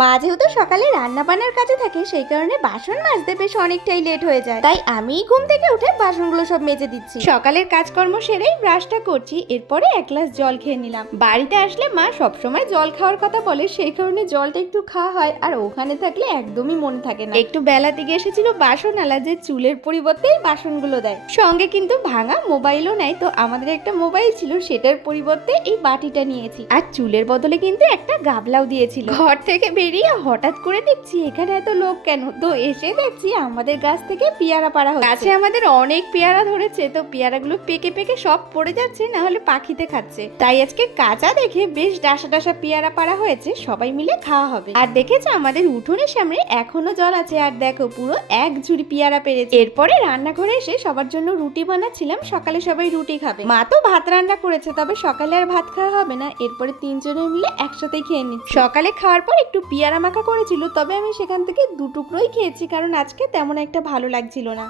মা যেহেতু সকালে রান্না বান্নার কাজে থাকে সেই কারণে বাসন মাজতে বেশ অনেকটাই লেট হয়ে যায়, তাই আমিই ঘুম থেকে উঠে বাসনগুলো সব মেজে দিচ্ছি। সকালের কাজকর্ম সেরেই ব্রাশটা করছি, এরপরে এক গ্লাস জল খেয়ে নিলাম। বাড়িতে আসলে মা সবসময় জল খাওয়ার কথা বলে, সেই কারণে জলটা একটু খাওয়া হয়, আর ওখানে থাকলে একদমই মন থাকে না। একটু বেলা দিকে এসেছিল বাসনওয়ালা, যে চুলের পরিবর্তে বাসনগুলো দেয়, সঙ্গে কিন্তু ভাঙা মোবাইলও নাই, তো আমাদের একটা মোবাইল ছিল, সেটার পরিবর্তে এই বাটিটা নিয়েছি। আর চুলের বদলে কিন্তু একটা গাবলাও দিয়েছিল। ঘর থেকে বেরিয়ে হঠাৎ করে দেখছি এখানে এত লোক কেন, তো এসে দেখছি আমাদের গাছ থেকে পেয়ারা পাড়া হচ্ছে। গাছে আমাদের অনেক পেয়ারা ধরেছে, তো পেয়ারাগুলো পেকে পেকে সব পড়ে যাচ্ছে, না হলে পাখিতে খাচ্ছে। তাই আজকে কাঁচা দেখে বেশ ডাসা ডাসা পেয়ারা পাড়া হয়েছে, সবাই মিলে খাওয়া হবে। আর দেখেছো আমাদের উঠোনের সামনে এখনো জল আছে, আর দেখো পুরো এক ঝুড়ি পেয়ারা পেরেছে। এরপরে রান্নাঘরে এসে সবার জন্য রুটি বানাচ্ছিলাম, সকালে সবাই রুটি খাবে। মা তো ভাত রান্না করেছে, তবে সকালে আর ভাত খাওয়া হবে না, এরপরে তিনজনে মিলে একসাথে খেয়ে নিচ্ছি। সকালে খাওয়ার পর একটু পেয়ারা মাখা করেছিল, তবে আমি সেখান থেকে 2 টুকরোই খেয়েছি, কারণ আজকে তেমন একটা ভালো লাগছিল না।